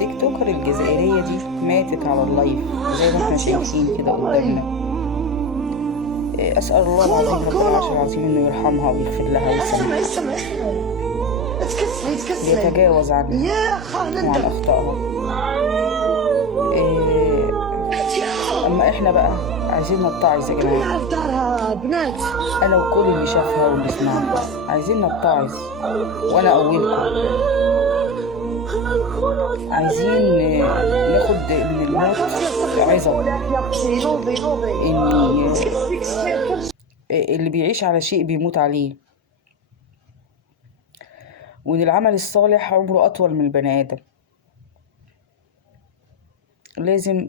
التيك توكر الجزائرية دي ماتت على اللايف زي ما احنا شايفين كده قدامنا. أسأل الله العظيم رب العرش العظيم إنه يرحمها ويغفر لها ويسامحها ويتجاوز عنها وعن أخطائها. أما إحنا بقى عايزين نتعظ يا جماعة، أنا وكل اللي شافها واللي سمعها عايزين نتعظ، وأنا أولكم عايزين ناخد من الموت عظة، إن اللي بيعيش على شيء بيموت عليه، وإن العمل الصالح عمره أطول من البني آدم. لازم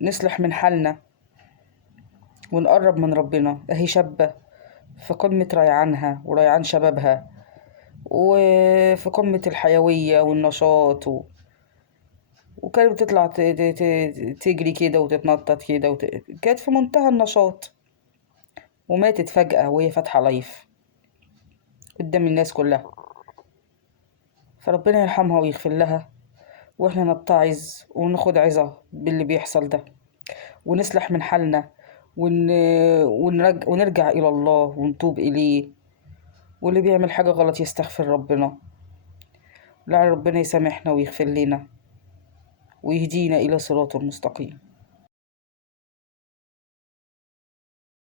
نصلح من حالنا ونقرب من ربنا. أهي شابة في قمة ريعانها وريعان شبابها وفي قمة الحيوية والنشاط وكانت بتطلع تجري كده وتتنطط كده كانت في منتهى النشاط، وماتت فجأة وهي فاتحة لايف قدام الناس كلها. فربنا يرحمها ويغفر لها، واحنا نتعظ وناخد عظة باللي بيحصل ده، ونصلح من حالنا ونرجع إلى الله ونتوب إليه، واللي بيعمل حاجة غلط يستغفر ربنا، لعل ربنا يسامحنا ويغفر لنا ويهدينا إلى صراط المستقيم.